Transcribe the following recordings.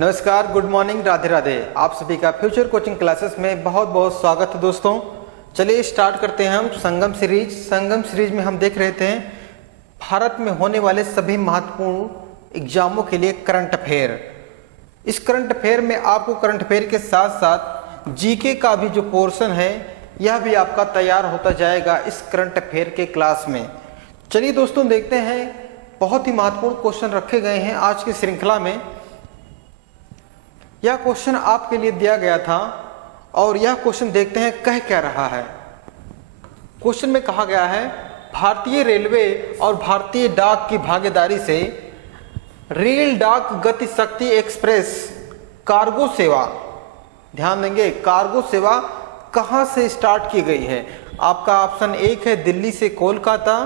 नमस्कार, good morning, Radhe Radhe. आप सभी का फ्यूचर कोचिंग क्लासेस में बहुत बहुत स्वागत है दोस्तों। चलिए स्टार्ट करते हैं हम संगम सीरीज में हम देख रहे थे भारत में होने वाले सभी महत्वपूर्ण एग्जामों के लिए करंट अफेयर। इस करंट अफेयर में आपको करंट अफेयर के साथ साथ जीके का भी जो पोर्शन है यह भी आपका तैयार होता जाएगा इस करंट अफेयर के क्लास में। चलिए दोस्तों देखते हैं, बहुत ही महत्वपूर्ण क्वेश्चन रखे गए हैं आज की श्रृंखला में। यह क्वेश्चन आपके लिए दिया गया था और यह क्वेश्चन देखते हैं कह क्या रहा है। क्वेश्चन में कहा गया है भारतीय रेलवे और भारतीय डाक की भागीदारी से रेल डाक गति शक्ति एक्सप्रेस कार्गो सेवा, ध्यान देंगे, कार्गो सेवा कहां से स्टार्ट की गई है। आपका ऑप्शन एक है दिल्ली से कोलकाता,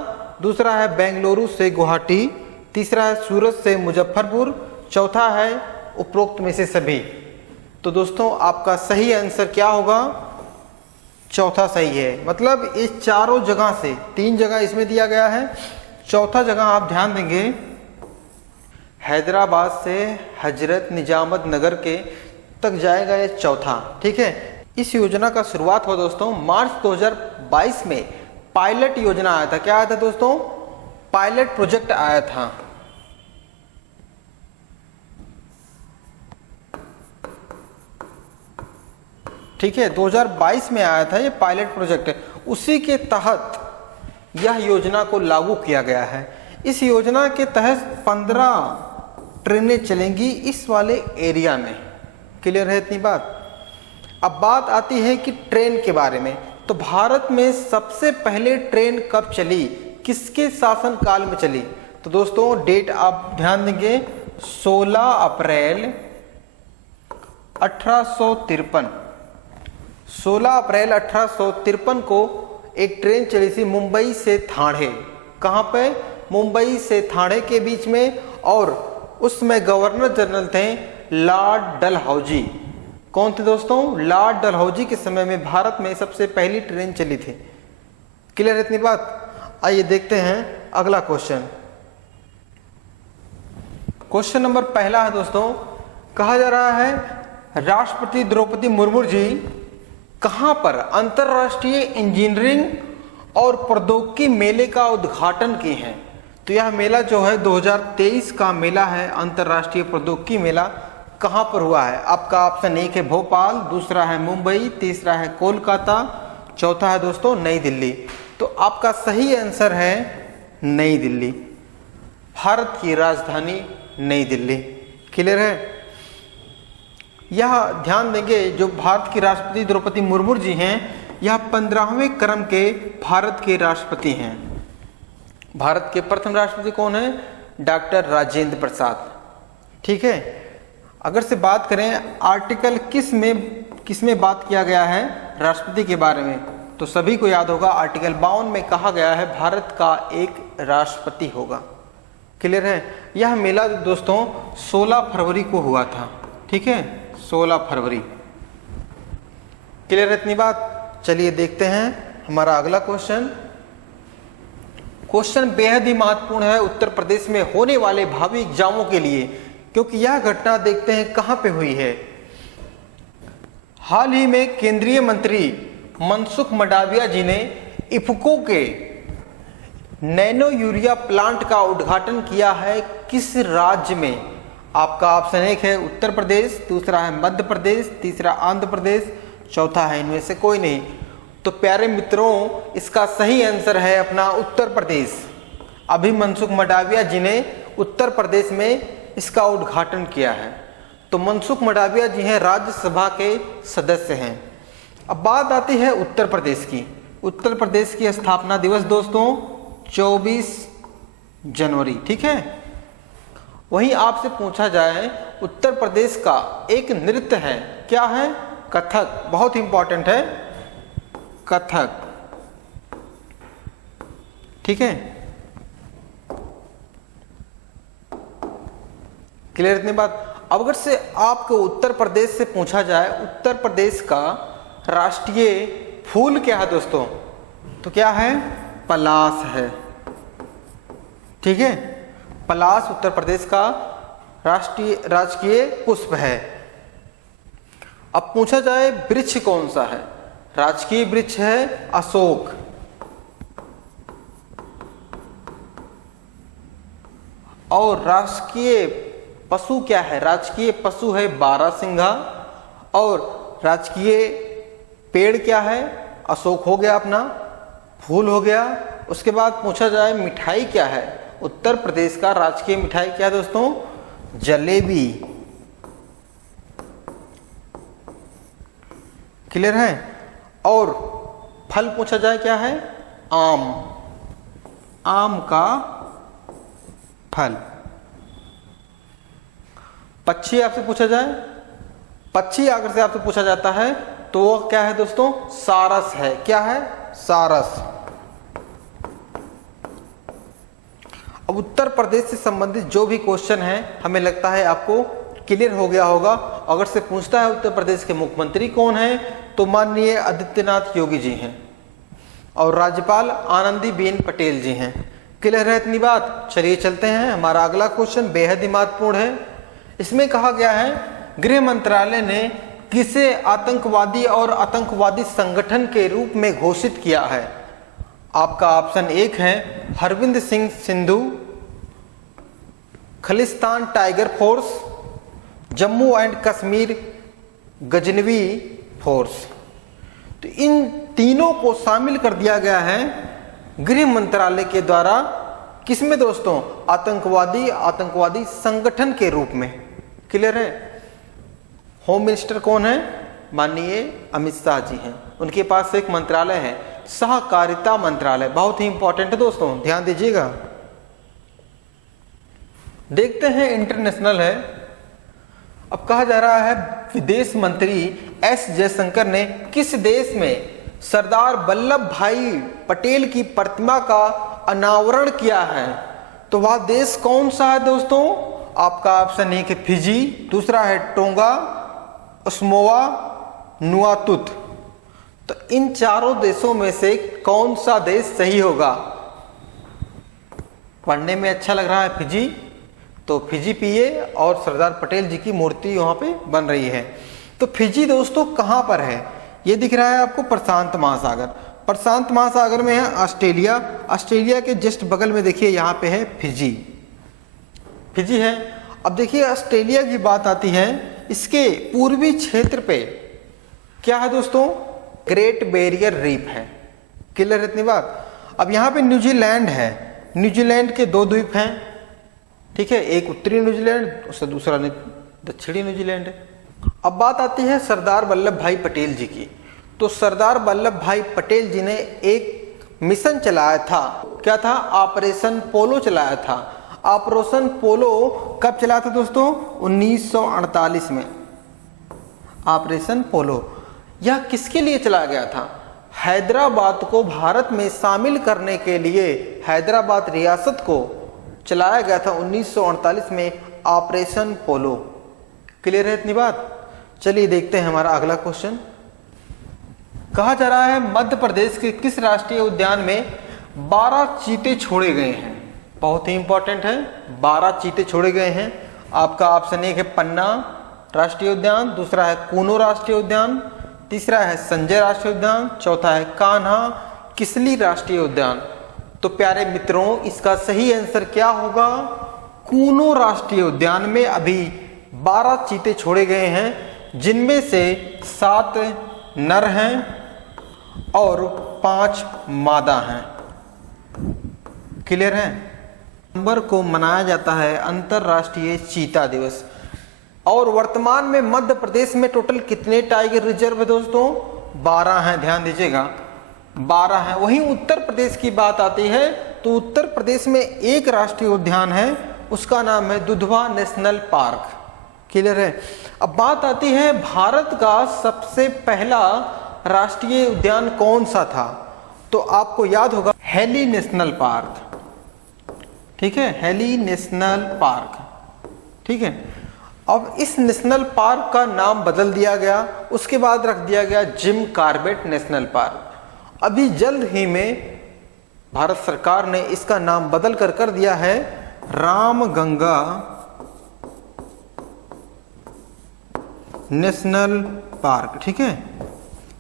दूसरा है बेंगलुरु से गुवाहाटी, तीसरा है सूरत से मुजफ्फरपुर, चौथा है उपरोक्त में से सभी। तो दोस्तों आपका सही आंसर क्या होगा? चौथा सही है। मतलब इस चारों जगह से, तीन जगह इसमें दिया गया है, चौथा जगह आप ध्यान देंगे हैदराबाद से हजरत निजामुद्दीन के तक जाएगा ये चौथा। ठीक है, इस योजना का शुरुआत हुआ दोस्तों मार्च 2022 में। पायलट योजना आया था। क्या आया था दोस्तों? पायलट प्रोजेक्ट आया था। ठीक है, 2022 में आया था ये पायलट प्रोजेक्ट। उसी के तहत यह योजना को लागू किया गया है। इस योजना के तहत 15 ट्रेनें चलेंगी इस वाले एरिया में। क्लियर है इतनी बात? अब बात आती है कि ट्रेन के बारे में। तो भारत में सबसे पहले ट्रेन कब चली, किसके शासन काल में चली? तो दोस्तों डेट आप ध्यान देंगे 16 अप्रैल 1853। 16 अप्रैल 1853 को एक ट्रेन चली थी मुंबई से ठाणे। कहाँ पे? मुंबई से ठाणे के बीच में। और उसमें गवर्नर जनरल थे लॉर्ड डलहौजी। कौन थे दोस्तों? लॉर्ड डलहौजी के समय में भारत में सबसे पहली ट्रेन चली थी। क्लियर है इतनी बात? आइए देखते हैं अगला क्वेश्चन। क्वेश्चन नंबर पहला है दोस्तों, कहा जा रहा है राष्ट्रपति द्रौपदी मुर्मू जी कहां पर अंतरराष्ट्रीय इंजीनियरिंग और प्रौद्योगिकी मेले का उद्घाटन किए हैं। तो यह मेला जो है 2023 का मेला है, अंतरराष्ट्रीय प्रौद्योगिकी मेला। कहां पर हुआ है? आपका ऑप्शन एक है भोपाल, दूसरा है मुंबई, तीसरा है कोलकाता, चौथा है दोस्तों नई दिल्ली। तो आपका सही आंसर है नई दिल्ली, भारत की राजधानी नई दिल्ली। क्लियर है? यह ध्यान देंगे जो भारत की राष्ट्रपति द्रौपदी मुर्मू जी हैं, यह 15वें क्रम के भारत के राष्ट्रपति हैं। भारत के प्रथम राष्ट्रपति कौन है? डॉक्टर राजेंद्र प्रसाद। ठीक है, अगर से बात करें आर्टिकल किस में बात किया गया है राष्ट्रपति के बारे में, तो सभी को याद होगा आर्टिकल 52 में कहा गया है भारत का एक राष्ट्रपति होगा। क्लियर है? यह मेला दोस्तों 16 फरवरी को हुआ था। ठीक है, 16 फरवरी। क्लियर है इतनी बात? चलिए देखते हैं हमारा अगला क्वेश्चन। क्वेश्चन बेहद ही महत्वपूर्ण है उत्तर प्रदेश में होने वाले भावी एग्जामों के लिए, क्योंकि यह घटना देखते हैं कहां पे हुई है। हाल ही में केंद्रीय मंत्री मनसुख मंडाविया जी ने इफको के नैनो यूरिया प्लांट का उद्घाटन किया है किस राज्य में? आपका ऑप्शन एक है उत्तर प्रदेश, दूसरा है मध्य प्रदेश, तीसरा आंध्र प्रदेश, चौथा है इनमें से कोई नहीं। तो प्यारे मित्रों इसका सही आंसर है अपना उत्तर प्रदेश। अभी मनसुख मंडाविया जी ने उत्तर प्रदेश में इसका उद्घाटन किया है। तो मनसुख मंडाविया जी हैं राज्यसभा के सदस्य हैं। अब बात आती है उत्तर प्रदेश की। उत्तर प्रदेश की स्थापना दिवस दोस्तों 24 जनवरी। ठीक है, वहीं आपसे पूछा जाए उत्तर प्रदेश का एक नृत्य है, क्या है? कथक। बहुत इंपॉर्टेंट है कथक। ठीक है, क्लियर इतनी बात? अब अगर से आपको उत्तर प्रदेश से पूछा जाए उत्तर प्रदेश का राष्ट्रीय फूल क्या है दोस्तों, तो क्या है? पलाश है। ठीक है, पलाश उत्तर प्रदेश का राजकीय पुष्प है। अब पूछा जाए वृक्ष कौन सा है, राजकीय वृक्ष है अशोक। और राजकीय पशु क्या है, राजकीय पशु है बारहसिंघा। और राजकीय पेड़ क्या है, अशोक हो गया अपना, फूल हो गया। उसके बाद पूछा जाए मिठाई क्या है, उत्तर प्रदेश का राजकीय मिठाई क्या है दोस्तों, जलेबी। क्लियर है। और फल पूछा जाए क्या है, आम, आम का फल। पक्षी आपसे पूछा जाए, पक्षी अगर से आपसे पूछा जाता है तो वो क्या है दोस्तों, सारस है। क्या है, सारस। अब उत्तर प्रदेश से संबंधित जो भी क्वेश्चन है हमें लगता है आपको क्लियर हो गया होगा। अगर से पूछता है उत्तर प्रदेश के मुख्यमंत्री कौन है, तो माननीय आदित्यनाथ योगी जी हैं और राज्यपाल आनंदीबेन पटेल जी हैं। क्लियर है इतनी बात। चलिए चलते हैं, हमारा अगला क्वेश्चन बेहद ही महत्वपूर्ण है। इसमें कहा गया है गृह मंत्रालय ने किसे आतंकवादी और आतंकवादी संगठन के रूप में घोषित किया है। आपका ऑप्शन एक है Harvind Singh Sindhu, Khalistan tiger force, Jammu and Kashmir Ghaznavi force. तो इन तीनों को शामिल कर दिया गया है गृह मंत्रालय के द्वारा, किसमें दोस्तों, आतंकवादी संगठन के रूप में। क्लियर है। होम मिनिस्टर कौन है, माननीय अमित शाह जी हैं। उनके पास एक मंत्रालय है सहकारिता मंत्रालय, बहुत ही इंपॉर्टेंट है दोस्तों, ध्यान दीजिएगा। देखते हैं इंटरनेशनल है। अब कहा जा रहा है विदेश मंत्री एस जयशंकर ने किस देश में सरदार वल्लभ भाई पटेल की प्रतिमा का अनावरण किया है। तो वह देश कौन सा है दोस्तों, आपका ऑप्शन एक है फिजी, दूसरा है टोंगा, उसमोआ, नुआतुत। तो इन चारों देशों में से कौन सा देश सही होगा। पढ़ने में अच्छा लग रहा है फिजी, तो फिजी पिए और सरदार पटेल जी की मूर्ति वहां पे बन रही है। तो फिजी दोस्तों कहां पर है, ये दिख रहा है आपको प्रशांत महासागर। प्रशांत महासागर में है ऑस्ट्रेलिया, ऑस्ट्रेलिया के जस्ट बगल में देखिए यहाँ पे है फिजी, फिजी है। अब देखिए ऑस्ट्रेलिया की बात आती है, इसके पूर्वी क्षेत्र पे क्या है दोस्तों, ग्रेट बैरियर रीफ है। क्लियर इतनी बात। अब यहाँ पे न्यूजीलैंड है, न्यूजीलैंड के दो द्वीप हैं, ठीक है, एक उत्तरी न्यूजीलैंड, उससे दूसरा दक्षिणी न्यूजीलैंड है। अब बात आती है सरदार वल्लभ भाई पटेल जी की। तो सरदार वल्लभ भाई पटेल जी ने एक मिशन चलाया था, क्या था, ऑपरेशन पोलो चलाया था। ऑपरेशन पोलो कब चला था दोस्तों, 1948 में। ऑपरेशन पोलो यह किसके लिए चलाया गया था, हैदराबाद को भारत में शामिल करने के लिए हैदराबाद रियासत को चलाया गया था 1948 में ऑपरेशन पोलो। क्लियर है इतनी बात। चलिए देखते हैं हमारा अगला क्वेश्चन। कहा जा रहा है मध्य प्रदेश के किस राष्ट्रीय उद्यान में 12 चीते छोड़े गए हैं। बहुत ही इंपॉर्टेंट है, 12 चीते छोड़े गए हैं। आपका ऑप्शन एक है पन्ना राष्ट्रीय उद्यान, दूसरा है कूनो राष्ट्रीय उद्यान, तीसरा है संजय राष्ट्रीय उद्यान, चौथा है कान्हा किसली राष्ट्रीय उद्यान। तो प्यारे मित्रों इसका सही आंसर क्या होगा, कूनो राष्ट्रीय उद्यान में अभी 12 चीते छोड़े गए हैं, जिनमें से 7 नर हैं और 5 मादा हैं। क्लियर है। नवंबर को मनाया जाता है अंतरराष्ट्रीय चीता दिवस। और वर्तमान में मध्य प्रदेश में टोटल कितने टाइगर रिजर्व है दोस्तों, 12 हैं, ध्यान दीजिएगा 12 हैं। वहीं उत्तर प्रदेश की बात आती है तो उत्तर प्रदेश में एक राष्ट्रीय उद्यान है, उसका नाम है दुधवा नेशनल पार्क। क्लियर है। अब बात आती है भारत का सबसे पहला राष्ट्रीय उद्यान कौन सा था, तो आपको याद होगा हेली नेशनल पार्क। ठीक है, हेली नेशनल पार्क। ठीक है। अब इस नेशनल पार्क का नाम बदल दिया गया, उसके बाद रख दिया गया जिम कॉर्बेट नेशनल पार्क। अभी जल्द ही में भारत सरकार ने इसका नाम बदल कर दिया है रामगंगा नेशनल पार्क, ठीक है,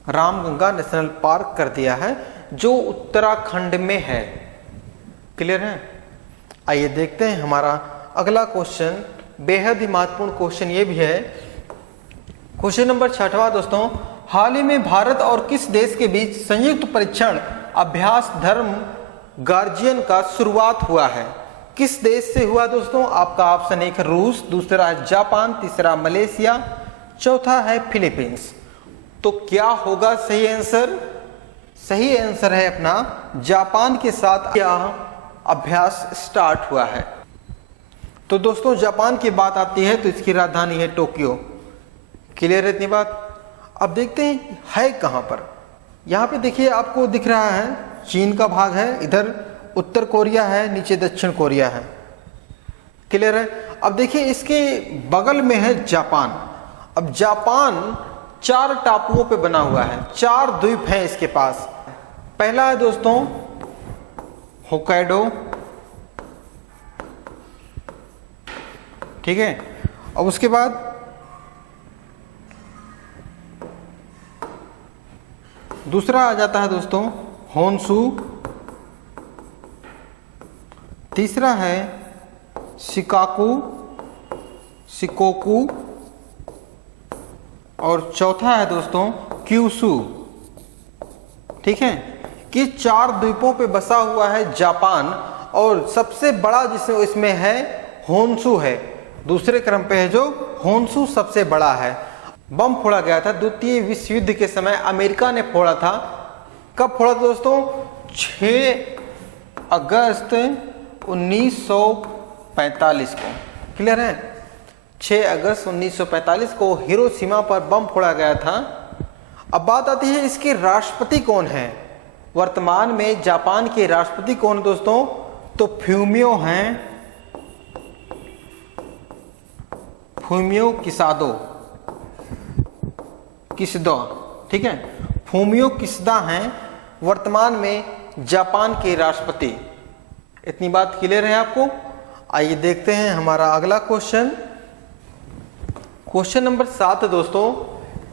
रामगंगा नेशनल पार्क कर दिया है जो उत्तराखंड में है। क्लियर है? आइए देखते हैं हमारा अगला क्वेश्चन, बेहद ही महत्वपूर्ण क्वेश्चन ये भी है। क्वेश्चन नंबर 6वां दोस्तों, हाल ही में भारत और किस देश के बीच संयुक्त परीक्षण अभ्यास धर्म गार्जियन का शुरुआत हुआ है? किस देश से हुआ दोस्तों? आपका ऑप्शन 1 रूस, दूसरा है जापान, तीसरा मलेशिया, चौथा है फिलीपींस। तो क्या होगा सही आंसर? सही आंसर है अपना जापान के साथ यह अभ्यास स्टार्ट हुआ है। तो दोस्तों जापान की बात आती है तो इसकी राजधानी है टोक्यो। क्लियर है इतनी बात? अब देखते हैं है कहां पर। यहां पे देखिए आपको दिख रहा है चीन का भाग है, इधर उत्तर कोरिया है, नीचे दक्षिण कोरिया है। क्लियर है? अब देखिए इसके बगल में है जापान। अब जापान 4 टापुओं पे बना हुआ है, 4 द्वीप हैं इसके पास। पहला है दोस्तों होक्काइडो, ठीक है, अब उसके बाद दूसरा आ जाता है दोस्तों होन्शु, तीसरा है शिकोकू और चौथा है दोस्तों क्यूशू। ठीक है, कि 4 द्वीपों पे बसा हुआ है जापान और सबसे बड़ा जिसमें इसमें है होन्शु है। दूसरे क्रम पे है जो होन्शु सबसे बड़ा है। बम फोड़ा गया था द्वितीय विश्व युद्ध के समय, अमेरिका ने फोड़ा था। कब फोड़ा था दोस्तों? 6 अगस्त 1945 को। क्लियर है? 6 अगस्त 1945 को हिरोशिमा पर बम फोड़ा गया था। अब बात आती है इसके राष्ट्रपति कौन है। वर्तमान में जापान के राष्ट्रपति कौन दोस्तों? तो फ्यूमियो हैं, फूमियो किसदो, ठीक है, फूमियो किसदा हैं वर्तमान में जापान के राष्ट्रपति। इतनी बात क्लियर है आपको? आइए देखते हैं हमारा अगला क्वेश्चन, क्वेश्चन नंबर 7 दोस्तों।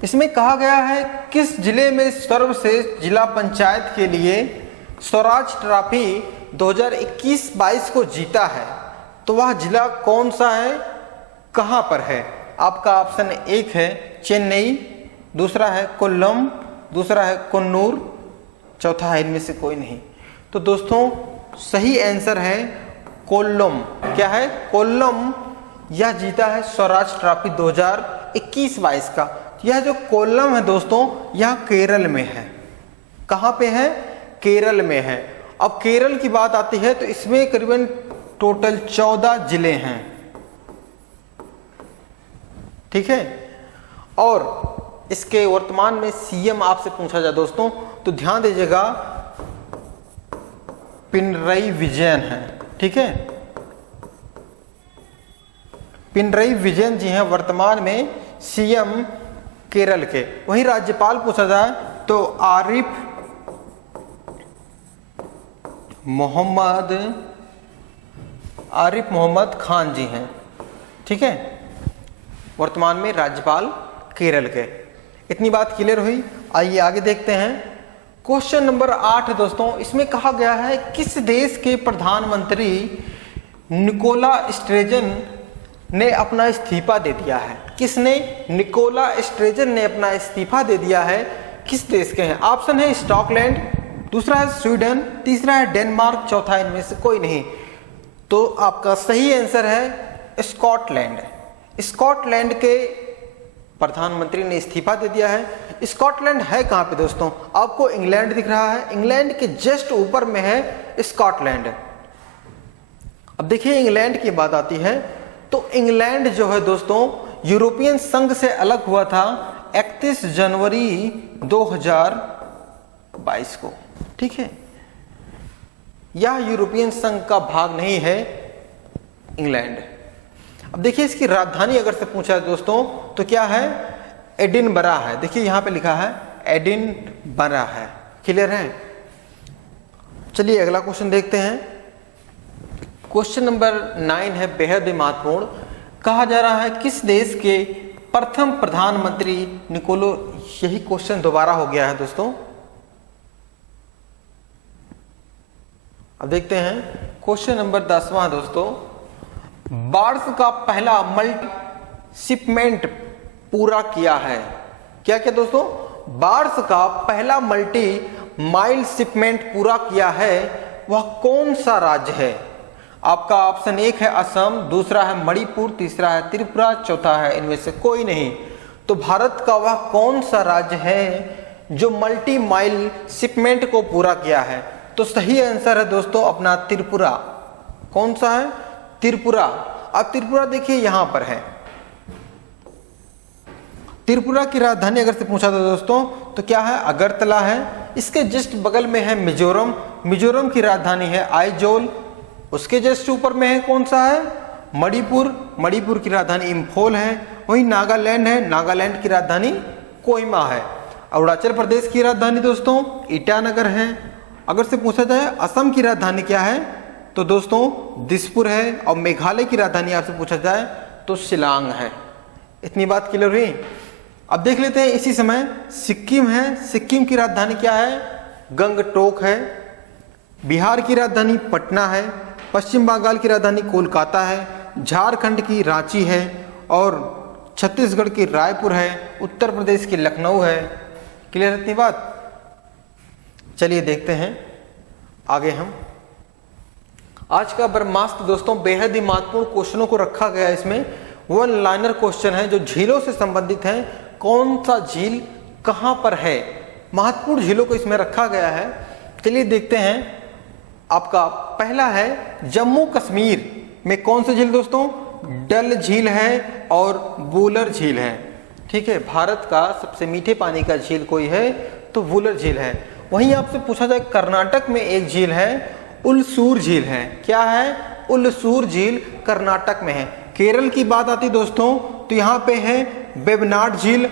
इसमें कहा गया है किस जिले में सर्वश्रेष्ठ जिला पंचायत के लिए स्वराज ट्रॉफी 2021-22 को जीता है? तो वह जिला कौन सा है, कहां पर है? आपका ऑप्शन 1 है चेन्नई, दूसरा है कोल्लम, दूसरा है कन्नूर, चौथा है इनमें से कोई नहीं। तो दोस्तों सही आंसर है कोल्लम। क्या है? कोल्लम। यह जीता है स्वराज ट्रॉफी 2021-22 का। यह जो कोल्लम है दोस्तों यह केरल में है। कहां पे है? केरल में है। अब केरल की बात आती है तो इसमें करीबन टोटल 14 जिले हैं। ठीक है, और इसके वर्तमान में सीएम आपसे पूछा जाए दोस्तों तो ध्यान दीजिएगा पिनरई विजयन है। ठीक है, पिनरई विजयन जी हैं वर्तमान में सीएम केरल के। वहीं राज्यपाल पूछा जाए तो आरिफ मोहम्मद खान जी हैं। ठीक है, वर्तमान में राज्यपाल केरल के। इतनी बात क्लियर हुई? आइए आगे देखते हैं क्वेश्चन नंबर 8 दोस्तों। इसमें कहा गया है किस देश के प्रधानमंत्री निकोला स्ट्रेजन ने अपना इस्तीफा दे दिया है? किसने? निकोला स्ट्रेजन ने अपना इस्तीफा दे दिया है। किस देश के हैं? ऑप्शन है स्कॉटलैंड, दूसरा है स्वीडन, तीसरा है डेनमार्क, चौथा इनमें से कोई नहीं। तो आपका सही आंसर है स्कॉटलैंड। स्कॉटलैंड के प्रधानमंत्री ने इस्तीफा दे दिया है। स्कॉटलैंड है कहां पे दोस्तों? आपको इंग्लैंड दिख रहा है, इंग्लैंड के जस्ट ऊपर में है स्कॉटलैंड। अब देखिए इंग्लैंड की बात आती है तो इंग्लैंड जो है दोस्तों यूरोपियन संघ से अलग हुआ था 31 जनवरी 2022 को। ठीक है, यह यूरोपियन संघ का भाग नहीं है इंग्लैंड। अब देखिए इसकी राजधानी अगर से पूछा है दोस्तों तो क्या है? एडिनबरा है। देखिए यहां पे लिखा है एडिनबरा है। क्लियर है? चलिए अगला क्वेश्चन देखते हैं। क्वेश्चन नंबर 9 है बेहद महत्वपूर्ण। कहा जा रहा है किस देश के प्रथम प्रधानमंत्री निकोलो, यही क्वेश्चन दोबारा हो गया है दोस्तों। अब देखते हैं क्वेश्चन नंबर 10वां दोस्तों। बार्स का पहला मल्टी शिपमेंट पूरा किया है। क्या क्या दोस्तों? बार्स का पहला मल्टी माइल शिपमेंट पूरा किया है, वह कौन सा राज्य है? आपका ऑप्शन 1 है असम, दूसरा है मणिपुर, तीसरा है त्रिपुरा, चौथा है इनमें से कोई नहीं। तो भारत का वह कौन सा राज्य है जो मल्टी माइल शिपमेंट को पूरा किया है? तो सही आंसर है दोस्तों अपना त्रिपुरा। कौन सा है? त्रिपुरा। अब त्रिपुरा देखिए यहां पर है। त्रिपुरा की राजधानी अगर से पूछा था दोस्तों तो क्या है? अगरतला है। इसके जस्ट बगल में है मिजोरम, मिजोरम की राजधानी है आइजोल। उसके जस्ट ऊपर में है कौन सा है? मणिपुर, मणिपुर की राजधानी इम्फॉल है। वहीं नागालैंड है, नागालैंड की राजधानी कोहिमा है। अरुणाचल प्रदेश की राजधानी दोस्तों ईटानगर है। अगर से पूछा जाए असम की राजधानी क्या है तो दोस्तों दिसपुर है। और मेघालय की राजधानी आपसे पूछा जाए तो शिलांग है। इतनी बात क्लियर हुई। अब देख लेते हैं इसी समय सिक्किम है। सिक्किम की राजधानी क्या है? गंगटोक है। बिहार की राजधानी पटना है। पश्चिम बंगाल की राजधानी कोलकाता है। झारखंड की रांची है और छत्तीसगढ़ की रायपुर है। उत्तर प्रदेश की लखनऊ है। क्लियर इतनी बात? चलिए देखते हैं आगे हम। आज का ब्रह्मास्त्र दोस्तों बेहद ही महत्वपूर्ण क्वेश्चनों को रखा गया है। इसमें वन लाइनर क्वेश्चन है जो झीलों से संबंधित है। कौन सा झील कहां पर है? महत्वपूर्ण झीलों को इसमें रखा गया है। चलिए देखते हैं। आपका पहला है जम्मू कश्मीर में कौन सी झील दोस्तों? डल झील है और वूलर झील है। ठीक है, भारत का सबसे मीठे पानी का झील कोई है तो वूलर झील है। वहीं आपसे पूछा जाए कर्नाटक में एक झील है, उलसूर झील है। क्या है? उलसूर झील कर्नाटक में है। केरल की बात आती दोस्तों तो यहाँ पे है वेबनाड झील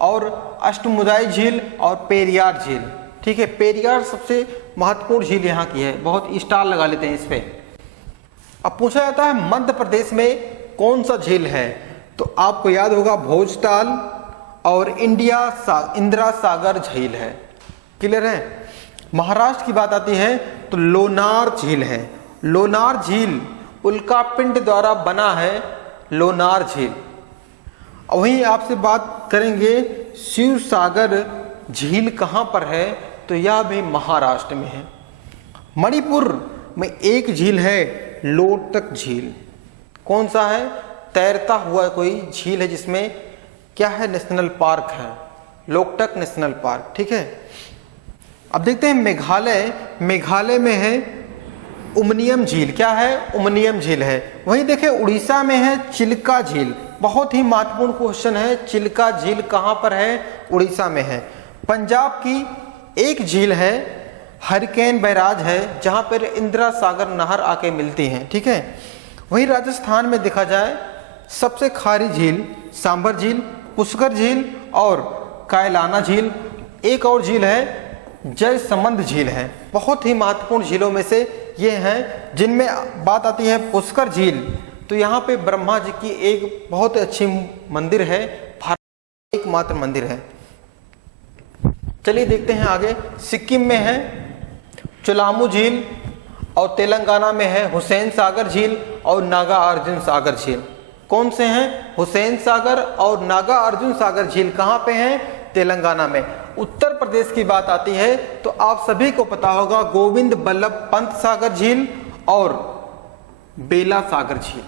और अष्टमुदाई झील और पेरियार झील। ठीक है, पेरियार सबसे महत्वपूर्ण झील यहाँ की है। बहुत स्टार लगा लेते हैं इस पे। अब पूछा जाता है मध्य प्रदेश में कौन सा झील है तो आपको याद होगा भोजताल और इंदिरा सागर झील है। क्लियर है? महाराष्ट्र की बात आती है तो लोनार झील है। लोनार झील उल्कापिंड द्वारा बना है लोनार झील। वहीं आपसे बात करेंगे शिव सागर झील कहां पर है तो यह भी महाराष्ट्र में है। मणिपुर में एक झील है लोटक झील। कौन सा है? तैरता हुआ कोई झील है जिसमें क्या है? नेशनल पार्क है, लोकटक नेशनल पार्क। ठीक है, अब देखते हैं मेघालय। मेघालय में है उमनियम झील। क्या है? उमनियम झील है। वहीं देखें उड़ीसा में है चिल्का झील। बहुत ही महत्वपूर्ण क्वेश्चन है, चिल्का झील कहां पर है? उड़ीसा में है। पंजाब की एक झील है हरिकेन बैराज है जहां पर इंदिरा सागर नहर आके मिलती है। ठीक है, वहीं राजस्थान में देखा जाए सबसे खारी झील सांबर झील, पुष्कर झील और कायलाना झील। एक और झील है जयसमंद झील है। बहुत ही महत्वपूर्ण झीलों में से ये हैं जिनमें बात आती है पुष्कर झील तो यहाँ पे ब्रह्मा जी की एक बहुत अच्छी मंदिर है, भारत का एकमात्र मंदिर है। चलिए देखते हैं आगे। सिक्किम में है चुलामू झील और तेलंगाना में है हुसैन सागर झील और नागा अर्जुन सागर झील। कौन से हैं? हुसैन सागर और नागा अर्जुन सागर झील कहाँ पे हैं? तेलंगाना में। उत्तर प्रदेश की बात आती है तो आप सभी को पता होगा गोविंद बल्लभ पंत सागर झील और बेला सागर झील।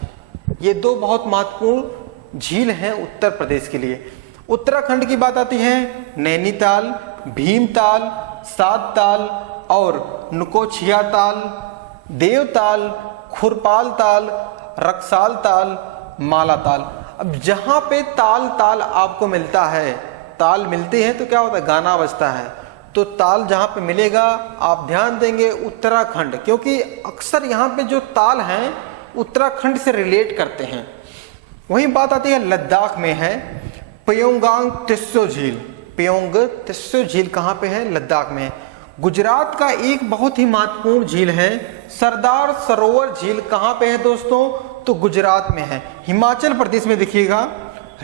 ये दो बहुत महत्वपूर्ण झील हैं उत्तर प्रदेश के लिए। उत्तराखंड की बात आती है नैनीताल, भीमताल, सातताल और नुकोचिया ताल, देवताल, खुरपाल ताल, रक्साल ताल, माला ताल। अब जहां पे ताल ताल आपको मिलता है, ताल मिलती है तो क्या होता है? गाना बजता है। तो ताल जहां पे मिलेगा आप ध्यान देंगे उत्तराखंड, क्योंकि अक्सर यहाँ पे जो ताल हैं उत्तराखंड से रिलेट करते हैं। वहीं बात आती है लद्दाख में है प्योंगयांग त्सो झील। प्योंग त्सो झील कहाँ पे है? लद्दाख में है। गुजरात का एक बहुत ही महत्वपूर्ण झील है सरदार सरोवर झील। कहाँ पे है दोस्तों? तो गुजरात में है। हिमाचल प्रदेश में देखिएगा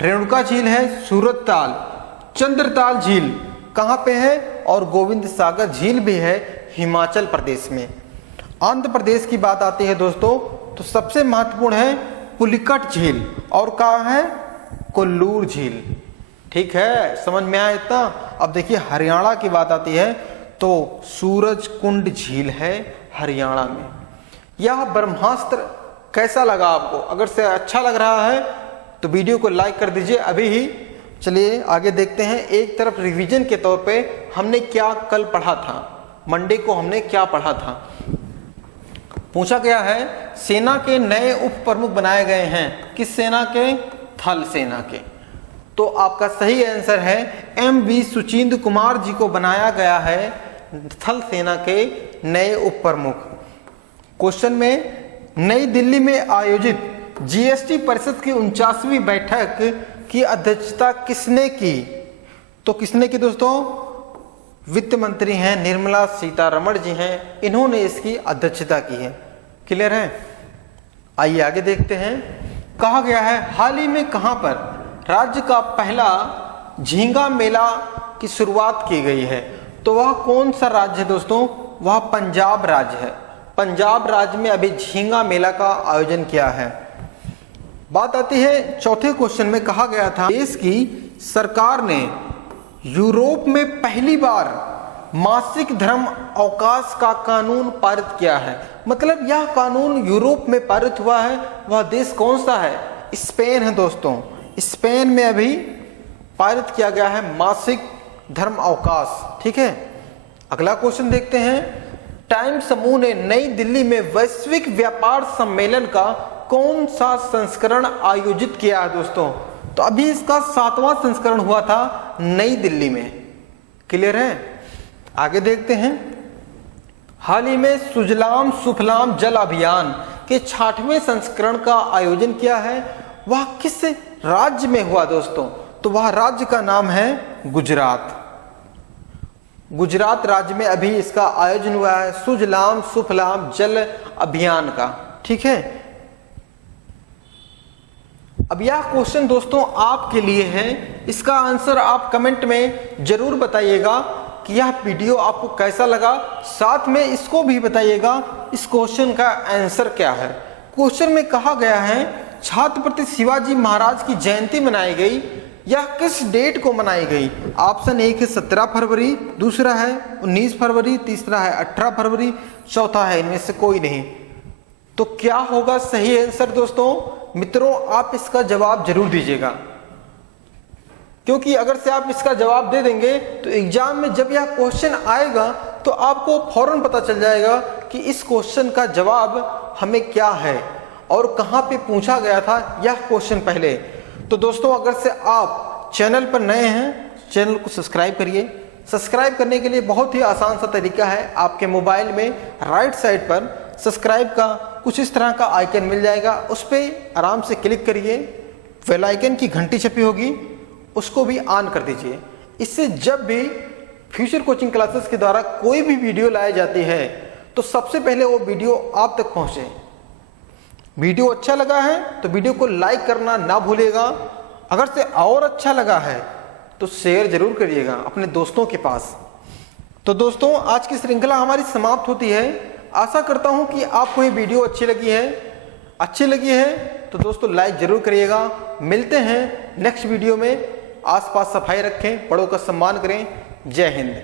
रेणुका झील है सूरजताल, चंद्रताल झील कहाँ पे है, और गोविंद सागर झील भी है हिमाचल प्रदेश में। आंध्र प्रदेश की बात आती है दोस्तों तो सबसे महत्वपूर्ण है पुलिकट झील, और कहाँ है, कोल्लूर झील। ठीक है, समझ में आया इतना। अब देखिए हरियाणा की बात आती है तो सूरजकुंड झील है हरियाणा में। यह ब्रह्मास्त्र कैसा लगा आपको? अगर से अच्छा लग रहा है तो वीडियो को लाइक कर दीजिए अभी ही। चलिए आगे देखते हैं। एक तरफ रिवीजन के तौर पे हमने क्या कल पढ़ा था, मंडे को हमने क्या पढ़ा था। पूछा गया है सेना के नए उप प्रमुख बनाए गए हैं, किस सेना के? थल सेना के। तो आपका सही आंसर है MV सुचिंद्र कुमार जी को बनाया गया है थल सेना के नए उप प्रमुख। क्वेश्चन में नई दिल्ली में आयोजित GST परिषद की 49वीं बैठक की अध्यक्षता किसने की? तो किसने की दोस्तों? वित्त मंत्री हैं निर्मला सीतारमण जी हैं, इन्होंने इसकी अध्यक्षता की है। क्लियर है? आइए आगे देखते हैं। कहा गया है हाल ही में कहां पर राज्य का पहला झींगा मेला की शुरुआत की गई है? तो वह कौन सा राज्य है दोस्तों? वह पंजाब राज्य है। पंजाब राज्य में अभी झींगा मेला का आयोजन किया है। बात आती है चौथे क्वेश्चन में, कहा गया था देश की सरकार ने यूरोप में पहली बार मासिक धर्म अवकाश का कानून पारित किया है। मतलब यह कानून यूरोप में पारित हुआ है, वह देश कौन सा है? स्पेन है दोस्तों। स्पेन में अभी पारित किया गया है मासिक धर्म अवकाश। ठीक है, अगला क्वेश्चन देखते हैं। टाइम समूह ने नई दिल्ली में वैश्विक व्यापार सम्मेलन का कौन सा संस्करण आयोजित किया है दोस्तों? तो अभी इसका 7वां संस्करण हुआ था नई दिल्ली में। क्लियर है? आगे देखते हैं। हाल ही में सुजलाम सुफलाम जल अभियान के 66वें संस्करण का आयोजन किया है, वह किस राज्य में हुआ दोस्तों? तो वह राज्य का नाम है गुजरात। गुजरात राज्य में अभी इसका आयोजन हुआ है सुजलाम सुफलाम जल अभियान का। ठीक है, अब यह क्वेश्चन दोस्तों आपके लिए है, इसका आंसर आप कमेंट में जरूर बताइएगा कि यह वीडियो आपको कैसा लगा। साथ में इसको भी बताइएगा इस क्वेश्चन का आंसर क्या है। क्वेश्चन में कहा गया है छत्रपति शिवाजी महाराज की जयंती मनाई गई, यह किस डेट को मनाई गई? ऑप्शन 1 है 17 फरवरी, दूसरा है 19 फरवरी, तीसरा है 18 फरवरी, चौथा है इनमें से कोई नहीं। तो क्या होगा सही आंसर दोस्तों? मित्रों आप इसका जवाब जरूर दीजिएगा, क्योंकि अगर से आप इसका जवाब दे देंगे तो एग्जाम में जब यह क्वेश्चन आएगा तो आपको फौरन पता चल जाएगा कि इस क्वेश्चन का जवाब हमें क्या है और कहां पे पूछा गया था यह क्वेश्चन पहले। तो दोस्तों अगर से आप चैनल पर नए हैं, चैनल को सब्सक्राइब करिए। सब्सक्राइब करने के लिए बहुत ही आसान सा तरीका है, आपके मोबाइल में राइट साइड पर सब्सक्राइब का कुछ इस तरह का आइकन मिल जाएगा, उस पर आराम से क्लिक करिए। बेल आइकन की घंटी छपी होगी उसको भी ऑन कर दीजिए। इससे जब भी फ्यूचर कोचिंग क्लासेस के द्वारा कोई भी वीडियो लाई जाती है तो सबसे पहले वो वीडियो आप तक पहुंचे। वीडियो अच्छा लगा है तो वीडियो को लाइक करना ना भूलिएगा। अगर से और अच्छा लगा है तो शेयर जरूर करिएगा अपने दोस्तों के पास। तो दोस्तों आज की श्रृंखला हमारी समाप्त होती है। आशा करता हूं कि आपको ये वीडियो अच्छी लगी है तो दोस्तों लाइक जरूर करिएगा। मिलते हैं नेक्स्ट वीडियो में। आसपास सफाई रखें, बड़ों का सम्मान करें। जय हिंद।